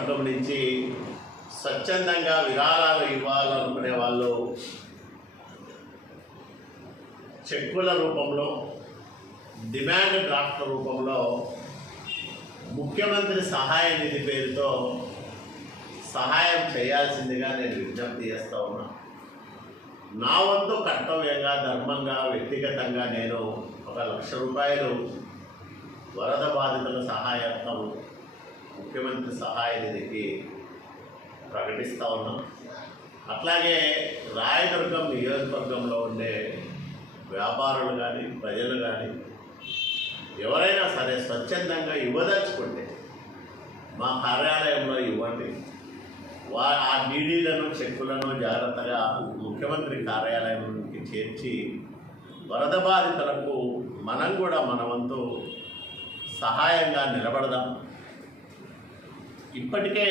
వర్గం నుంచి స్వచ్ఛందంగా విరాళాలు ఇవ్వాలనుకునే వాళ్ళు చెక్కుల రూపంలో, డిమాండ్ డ్రాఫ్ట్ రూపంలో ముఖ్యమంత్రి సహాయ నిధి పేరుతో సహాయం చేయాల్సిందిగా నేను విజ్ఞప్తి చేస్తూ ఉన్నా. నా వంతు కర్తవ్యంగా, ధర్మంగా, వ్యక్తిగతంగా నేను 1,00,000 రూపాయలు వరద బాధితుల సహాయార్థం ముఖ్యమంత్రి సహాయ నిధికి ప్రకటిస్తూ ఉన్నాం. అట్లాగే రాయదుర్గం నియోజకవర్గంలో ఉండే వ్యాపారులు కానీ, ప్రజలు కానీ ఎవరైనా సరే స్వచ్ఛందంగా ఇవ్వదలుచుకుంటే మా కార్యాలయంలో ఇవ్వండి. ఆ డీడీలను, చెక్కులను జాగ్రత్తగా ముఖ్యమంత్రి కార్యాలయానికి చేర్చి వరద బాధితులకు మనం కూడా మన వంతు సహాయంగా నిలబడదాం. ఇప్పటికే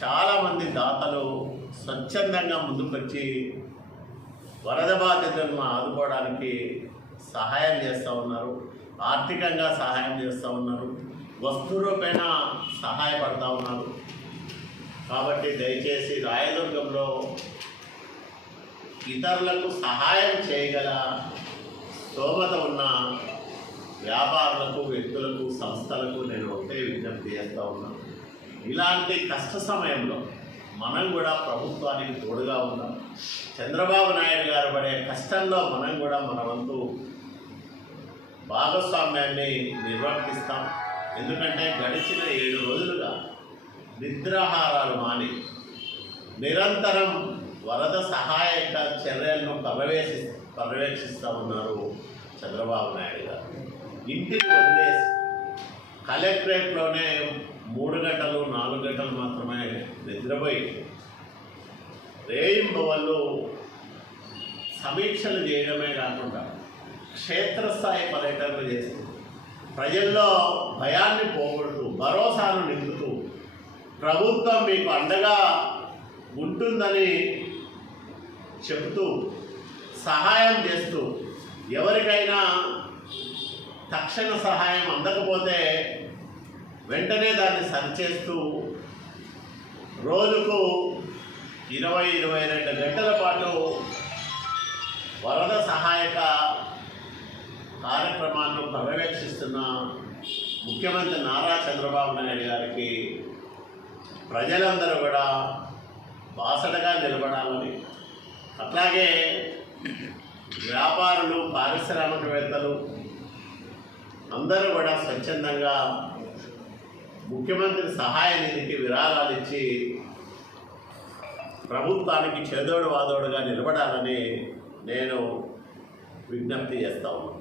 చాలామంది దాతలు స్వచ్ఛందంగా ముందుకొచ్చి వరద బాధితులను ఆదుకోవడానికి సహాయం చేస్తూ ఉన్నారు, ఆర్థికంగా సహాయం చేస్తూ ఉన్నారు, వస్తు రూపేణ సహాయపడుతూ ఉన్నారు. కాబట్టి దయచేసి రాయదుర్గంలో ఇతరులకు సహాయం చేయగల స్తోమత ఉన్న వ్యాపారులకు, వ్యక్తులకు, సంస్థలకు నేను ఒకటే విజ్ఞప్తి చేస్తూ ఉన్నాను. ఇలాంటి కష్ట సమయంలో మనం కూడా ప్రభుత్వానికి తోడుగా ఉన్నాం. చంద్రబాబు నాయుడు గారు పడే కష్టంలో మనం కూడా మన వంతు భాగస్వామ్యాన్ని నిర్వర్తిస్తాం. ఎందుకంటే గడిచిన 7 రోజులుగా నిద్రాహారాలు మాని నిరంతరం వరద సహాయక చర్యలను పర్యవేక్షిస్తూ ఉన్నారు చంద్రబాబు నాయుడు గారు. ఇంటిని వదిలేసి కలెక్టరేట్లోనే 3 గంటలు 4 గంటలు మాత్రమే నిద్రపోయి రేయింబవళ్ళు సమీక్షలు చేయడమే కాకుండా క్షేత్రస్థాయి పర్యటనలు చేస్తూ ప్రజల్లో భయాన్ని పోగొడుతూ, భరోసాను నింపుతూ, ప్రభుత్వం మీకు అండగా ఉంటుందని చెబుతూ, సహాయం చేస్తూ, ఎవరికైనా తక్షణ సహాయం అందకపోతే వెంటనే దాన్ని సరిచేస్తూ రోజుకు 20-22 గంటల పాటు వరద సహాయక కార్యక్రమాలను పర్యవేక్షిస్తున్న ముఖ్యమంత్రి నారా చంద్రబాబు నాయుడు గారికి ప్రజలందరూ కూడా బాసటగా నిలబడాలని, అట్లాగే వ్యాపారులు, పారిశ్రామికవేత్తలు అందరూ కూడా స్వచ్ఛందంగా ముఖ్యమంత్రి సహాయ నిధికి విరాళాలు ఇచ్చి ప్రభుత్వానికి చేదోడు వాదోడుగా నిలబడాలని నేను విజ్ఞప్తి చేస్తా ఉన్నాను.